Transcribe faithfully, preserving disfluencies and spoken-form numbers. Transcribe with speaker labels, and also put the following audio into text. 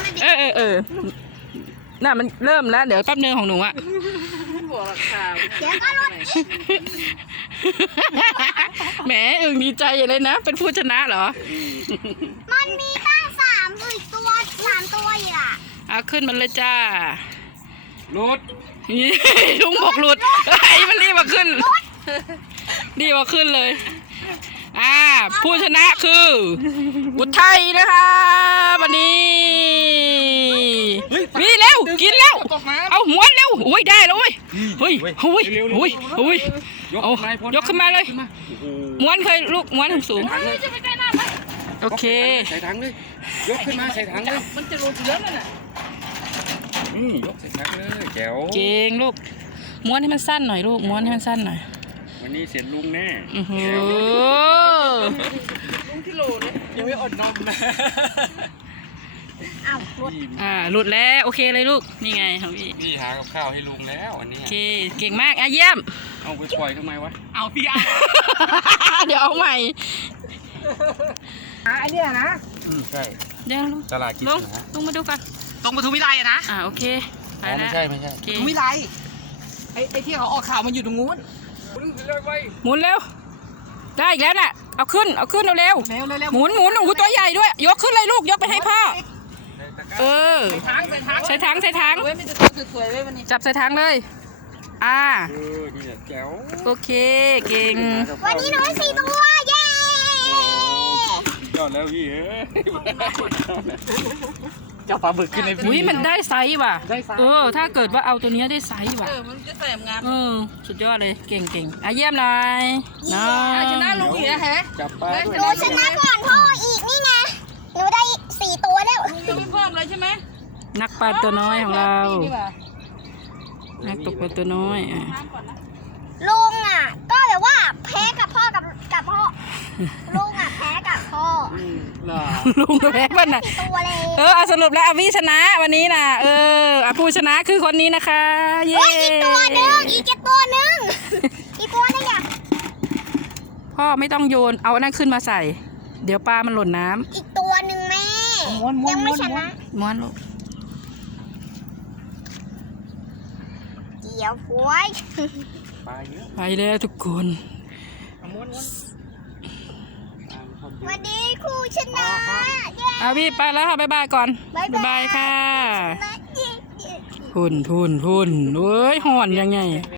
Speaker 1: เออเออเออน่ะมันเริ่มแล้วเดี๋ยวแป๊บนึงของหนูอะ
Speaker 2: เดี๋ยวก็รุด
Speaker 1: แหมอึ่งดีใจเลยนะเป็นผู้ชนะเหรอ
Speaker 2: มันมีตั้งสามอีกตัวสามตัวอีกอ่ะ
Speaker 1: เอาขึ้นมันเลยจ้า
Speaker 3: หลุด
Speaker 1: ลุงบอกหลุดไอ้มันรีบมาขึ้นรีบมาขึ้นเลยอ่าผู้ชนะคืออุทัยนะคะวันนี้นี่เร็วกินแล้วเอาม้วนเร็วอุ้ยได้แล้วเว้ยเฮ้ยเฮ้ยเฮ้ยเฮ้ยเอายกขึ้นมาเลยม้วนเคยลูกม้วนสูงโอเค
Speaker 3: ใส่ถังเลยยกขึ้นมาใส่ถังเลยมันจะลงเยอะเลยน่ะอืมยกใส่ถังเลยแจ๋ว
Speaker 1: เก่งลูกม้วนให้มันสั้นหน่อยลูกม้วนให้มันสั้นหน่อย
Speaker 3: วันนี้เสร็จลุงแน่
Speaker 1: อือหือ
Speaker 3: ลุงกิโลเลยยังไม่อดนมนะ
Speaker 2: อ้าวหลุด
Speaker 1: อ่าหลุดแล้วโอเคเลยลูกนี่ไงของพี่
Speaker 3: พี่หากับข้าวให้ลุงแล้วอันนี้
Speaker 1: โอเคเก่งมากอ่ะเยี่ยม
Speaker 3: เอาไปปล่อยทำไมวะ
Speaker 1: เอาพี่อ่ะเดี๋ยวเอาใหม่
Speaker 3: อ่ะอันนี้นะอืมใช่
Speaker 1: เดี๋ยว
Speaker 3: ตลาดกิน
Speaker 1: นะลงมาดูกัน
Speaker 4: ตรงปทุมวิไลอะนะ
Speaker 1: อ่าโอเค
Speaker 3: อ๋อไม่ใช่ไม่ใช่
Speaker 4: ปทุมวิไลไอ้ไอ้ที่เขาออกข่าวมันอยู่ตรงนู้น
Speaker 1: หมุนเร็วได้อีกแล้วน่ะเอาขึ้นเอาขึ้นเร็วเร็ว
Speaker 4: เร็วเร็ว
Speaker 1: หมุนหมุนโอ้โหตัวใหญ่ด้วยยกขึ้นเลยลูกยกไปให้พ่อเออใส่ถังใส่ถังจับใส่ถังเลยอ่า
Speaker 3: เออนี่แจ๋ว
Speaker 1: โอเคเก่ง
Speaker 2: วันนี้หนูได้สี่ตัวเย้
Speaker 3: ยอดแล้วพี่เอ้ย
Speaker 4: เจ้าปลาบึกขึ้นใน
Speaker 1: อุ้ยมันได้ไซส์ว่ะเออถ้าเกิดว่าเอาตัวนี้ได้ไซส์ว่ะ
Speaker 4: เออมันจะแสบงาม
Speaker 1: เออสุดยอดเลยเก่งเก่งอ่ะเยี่ยมเลยน้อง
Speaker 4: ชนะลุงอีกนะฮะ
Speaker 3: จับปลา
Speaker 2: หนูชนะก่อนพ่ออีกนี่ไงหนูได้สี่ตัวแล้ว
Speaker 4: ยังไม่เพิ่มเลยใช่ไหม
Speaker 1: นักปลาตัวน้อยของเรานักตกปลาตัวน้อยอ่ะ
Speaker 2: ลุงอ่ะก็แบบว่าแพ้กับพ่อกับกับพ่อลุงอ่ะแพ้กับพ่อ
Speaker 1: ลุงแพ้บ้านน่ะเออเอาสรุปแล้วอาวิชนะวันนี้น่ะเออผู้ชนะคือคนนี้นะคะ
Speaker 2: เย้อีกตัวหนึ่งอีกตัวหนึ่งอีกตัวนึงอ่ะ
Speaker 1: พ่อไม่ต้องโยนเอาอันนั้นขึ้นมาใส่เดี๋ยวปลามันหล่นน้ำ
Speaker 2: อีกตัวหนึ่งแม่ยังไม่ชนะ
Speaker 1: ม้วนลูก
Speaker 2: เกี่ยวหวย
Speaker 1: ไปแล้วทุกคน
Speaker 2: วันนี้ครูชนะ
Speaker 1: อาวิไปแล้วค่ะบ๊ายบายก่อนบ๊ายบายค่ะพุ่นพุ่นพุ่นเอ้ยห่อนยังไง